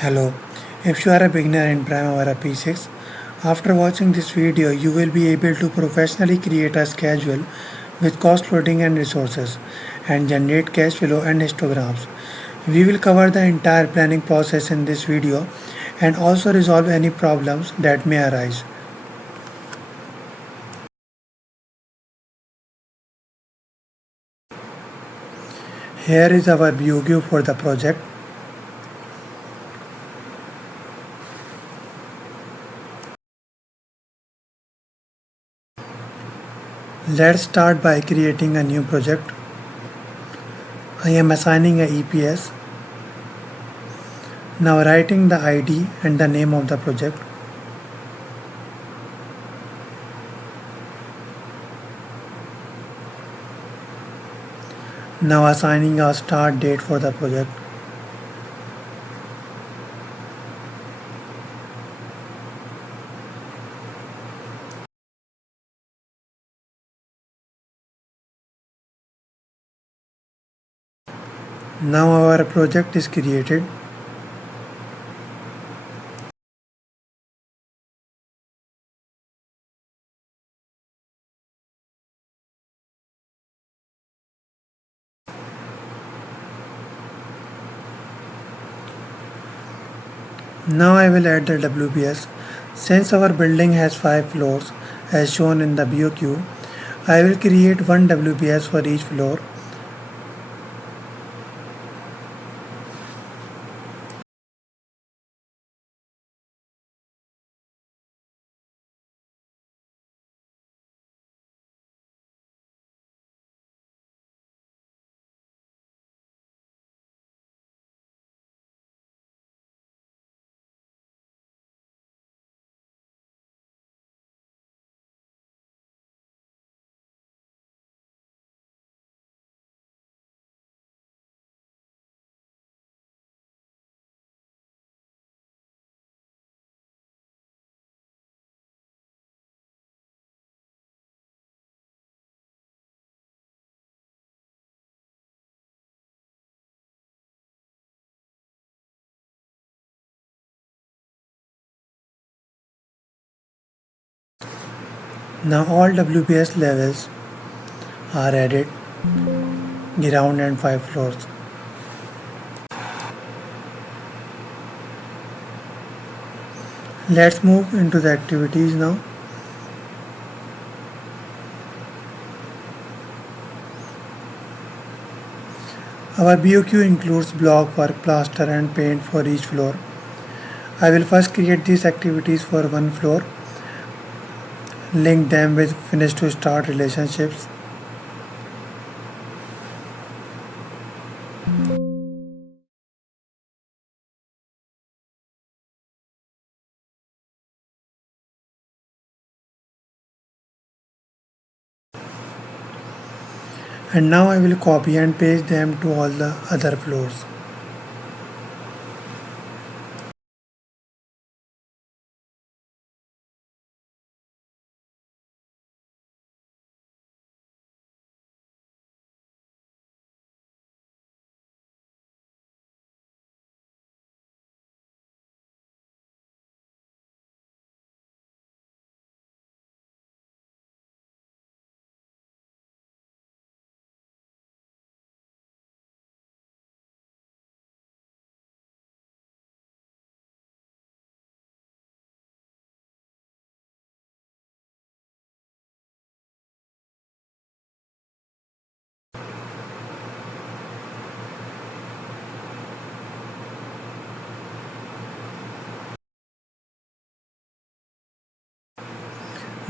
Hello, if you are a beginner in Primavera P6, after watching this video you will be able to professionally create a schedule with cost loading and resources and generate cash flow and histograms. We will cover the entire planning process in this video and also resolve any problems that may arise. Here is our view for the project. Let's start by creating a new project. I am assigning a EPS. Now writing the ID and the name of the project. Now assigning a start date for the project. Now our project is created. Now I will add the WBS. Since our building has 5 floors as shown in the BOQ, I will create one WBS for each floor. Now all WBS levels are added, ground and 5 floors. Let's move into the activities now. Our BOQ includes block work, plaster and paint for each floor. I will first create these activities for one floor, link them with finish to start relationships. And now I will copy and paste them to all the other floors.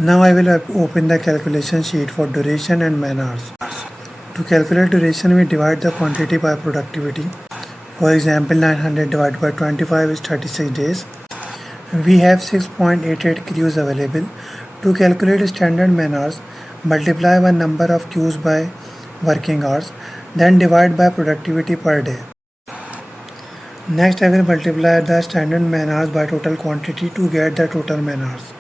Now I will open the calculation sheet for duration and man hours. To calculate duration, we divide the quantity by productivity. For example, 900 divided by 25 is 36 days. We have 6.88 queues available. To calculate standard man hours, multiply by number of queues by working hours, then divide by productivity per day. Next, I will multiply the standard man hours by total quantity to get the total man hours.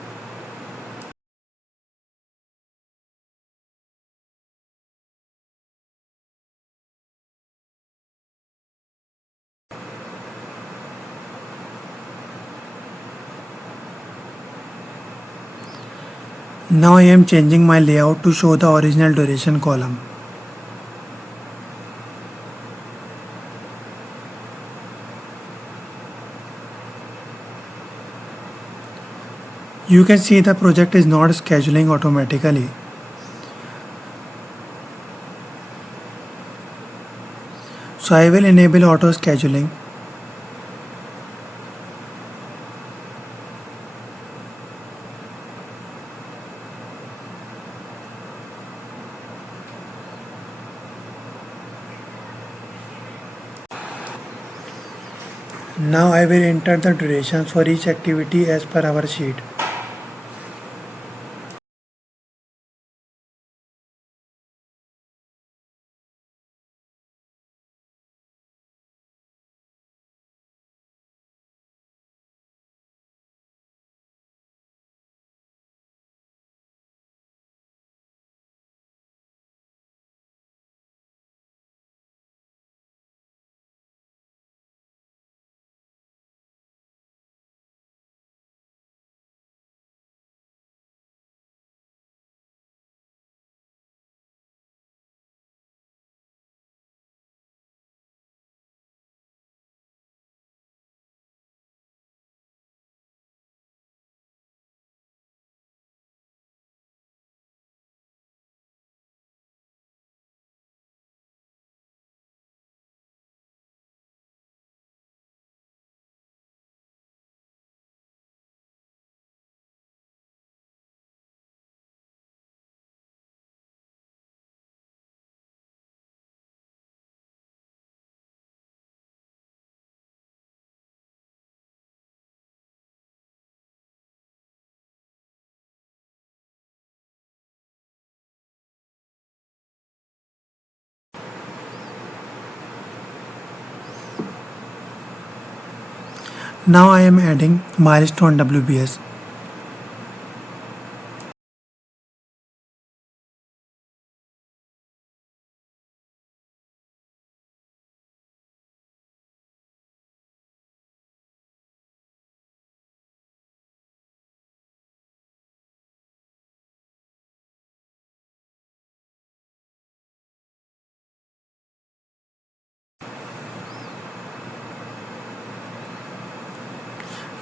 Now I am changing my layout to show the original duration column. You can see the project is not scheduling automatically. So I will enable auto scheduling. Now I will enter the durations for each activity as per our sheet. Now I am adding milestone WBS.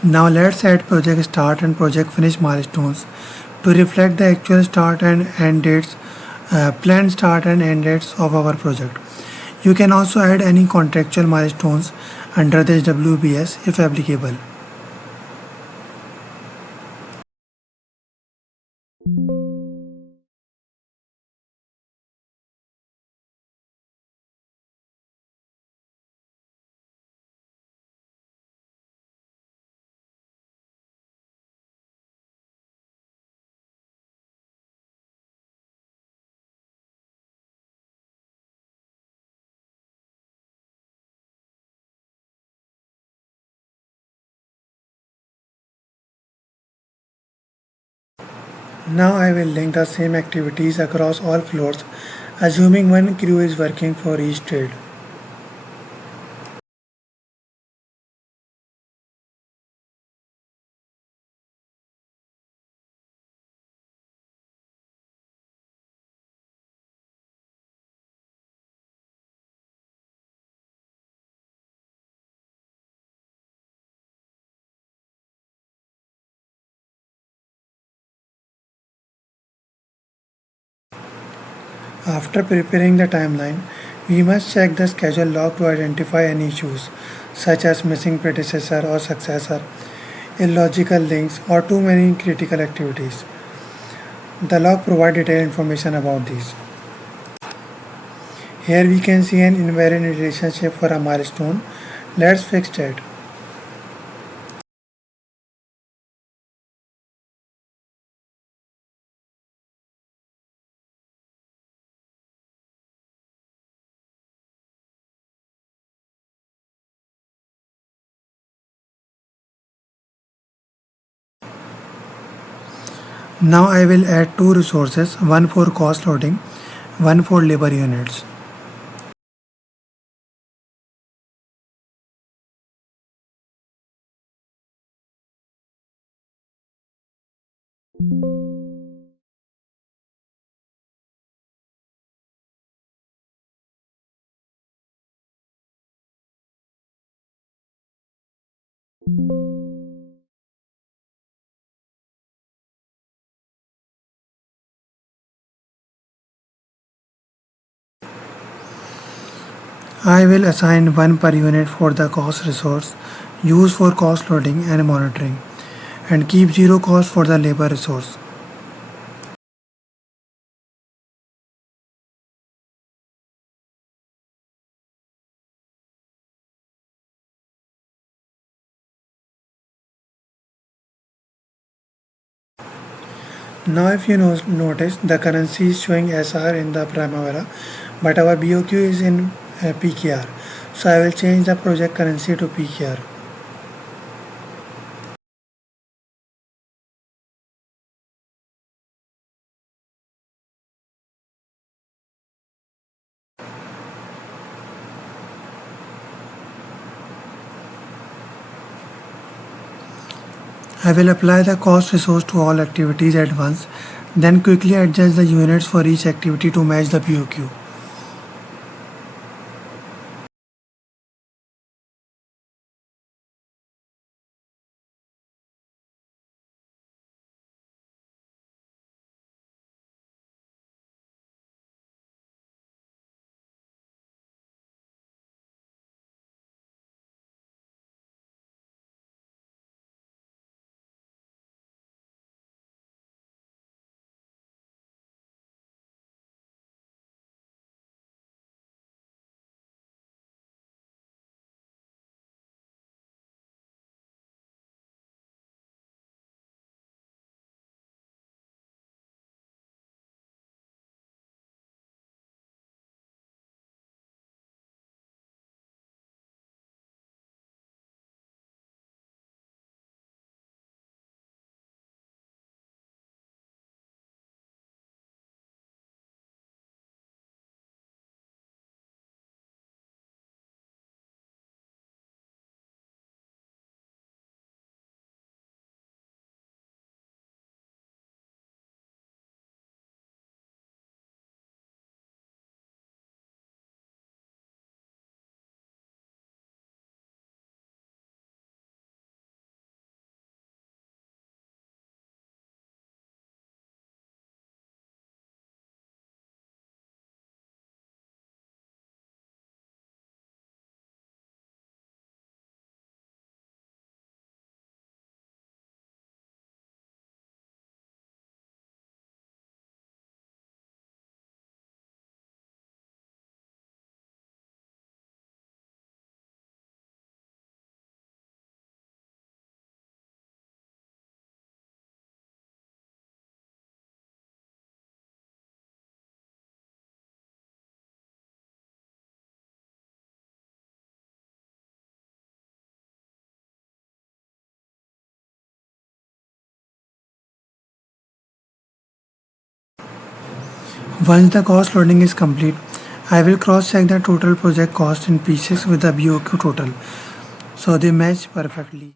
Now let's add project start and project finish milestones to reflect the actual start and end dates, planned start and end dates of our project. You can also add any contractual milestones under this WBS if applicable. Now I will link the same activities across all floors, assuming one crew is working for each trade. After preparing the timeline, we must check the schedule log to identify any issues, such as missing predecessor or successor, illogical links, or too many critical activities. The log provides detailed information about these. Here we can see an invariant relationship for a milestone. Let's fix that. Now I will add two resources, one for cost loading, one for labor units. I will assign 1 per unit for the cost resource used for cost loading and monitoring and keep 0 cost for the labor resource. Now if you notice the currency is showing SR in the Primavera but our BOQ is in PKR. So I will change the project currency to PKR. I will apply the cost resource to all activities at once, then quickly adjust the units for each activity to match the BOQ. Once the cost loading is complete, I will cross check the total project cost in P6 with the BOQ total. So they match perfectly.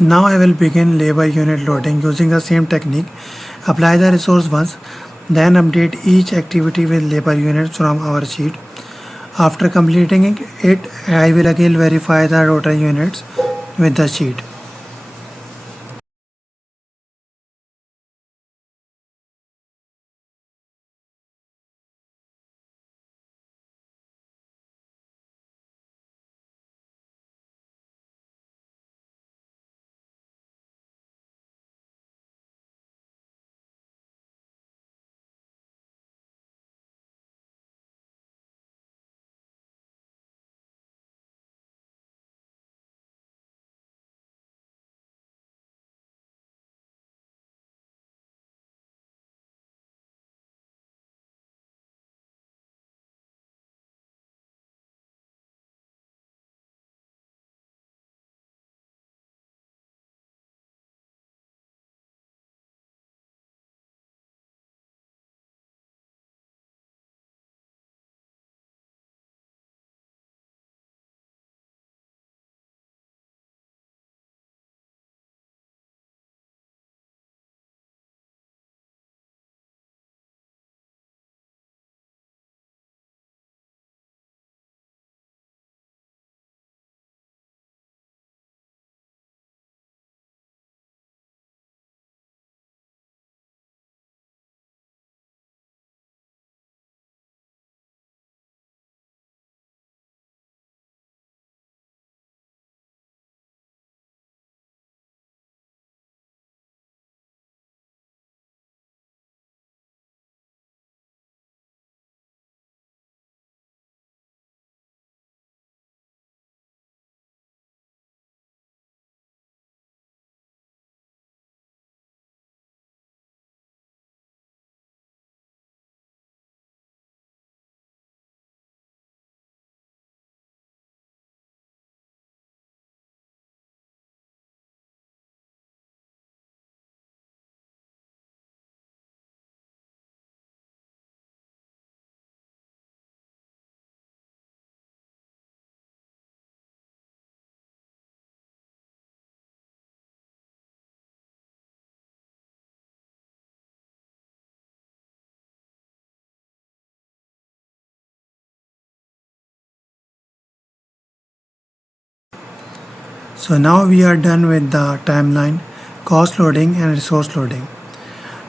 Now I will begin labor unit loading using the same technique. Apply the resource once, then update each activity with labor units from our sheet. After completing it, I will again verify the total units with the sheet. So now we are done with the timeline, cost loading and resource loading.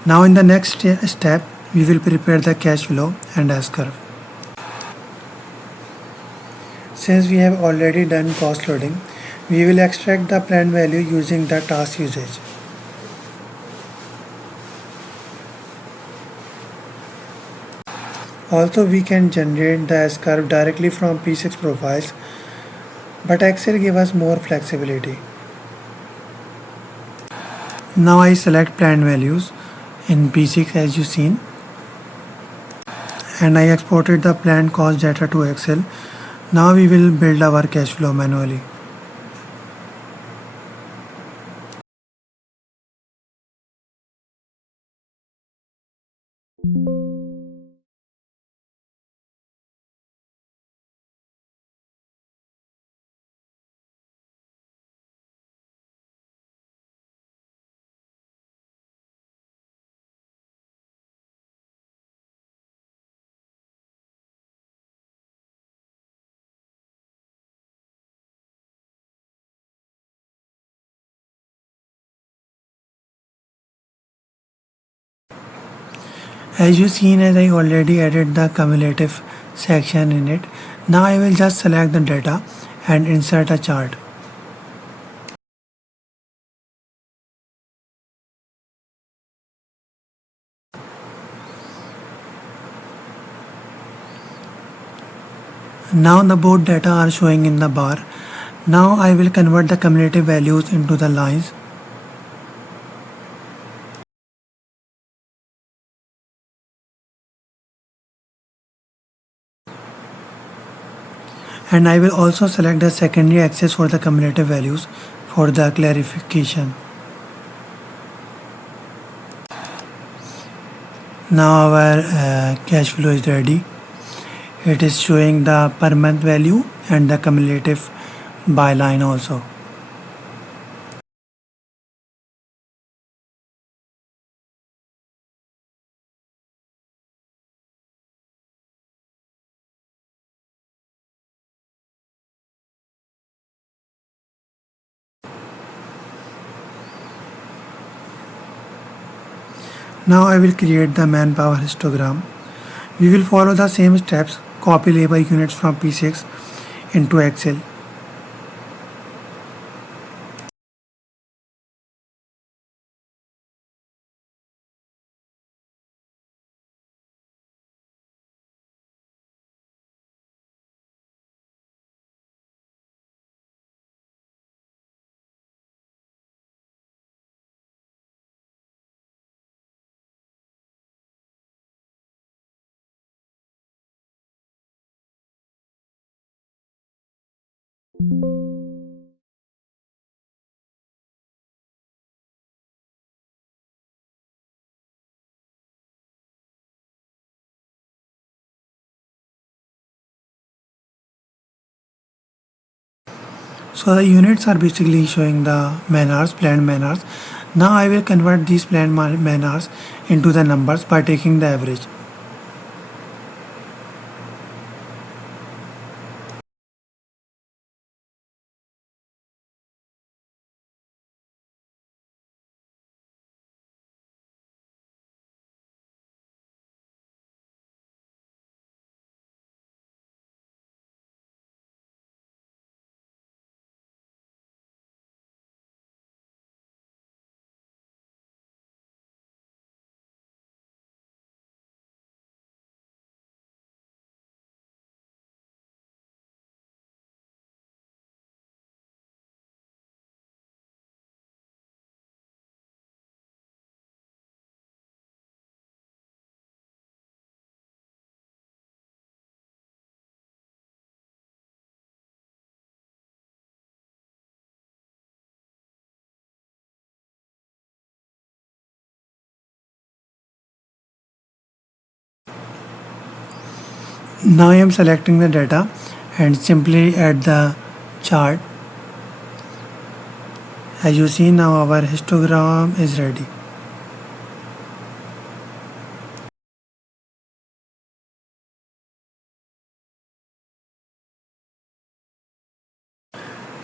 Now in the next step, we will prepare the cash flow and S-curve. Since we have already done cost loading, we will extract the planned value using the task usage. Also, we can generate the S-curve directly from P6 profiles, but Excel gives us more flexibility. Now I select planned values in P6 as you seen, and I exported the planned cost data to Excel. Now we will build our cash flow manually. As you seen, as I already added the cumulative section in it, now I will just select the data and insert a chart. Now the both data are showing in the bar. Now I will convert the cumulative values into the lines. And I will also select the secondary axis for the cumulative values for the clarification. Now our cash flow is ready. It is showing the per month value and the cumulative by line also. Now I will create the manpower histogram. We will follow the same steps, copy labor units from P6 into Excel. So the units are basically showing the man hours, planned man hours. Now I will convert these planned man hours into the numbers by taking the average. Now I am selecting the data and simply add the chart. As you see, now our histogram is ready.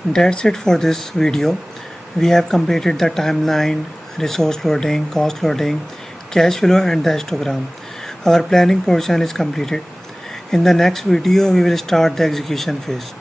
That's it for this video. We have completed the timeline, resource loading, cost loading, cash flow and the histogram. Our planning portion is completed. In the next video, we will start the execution phase.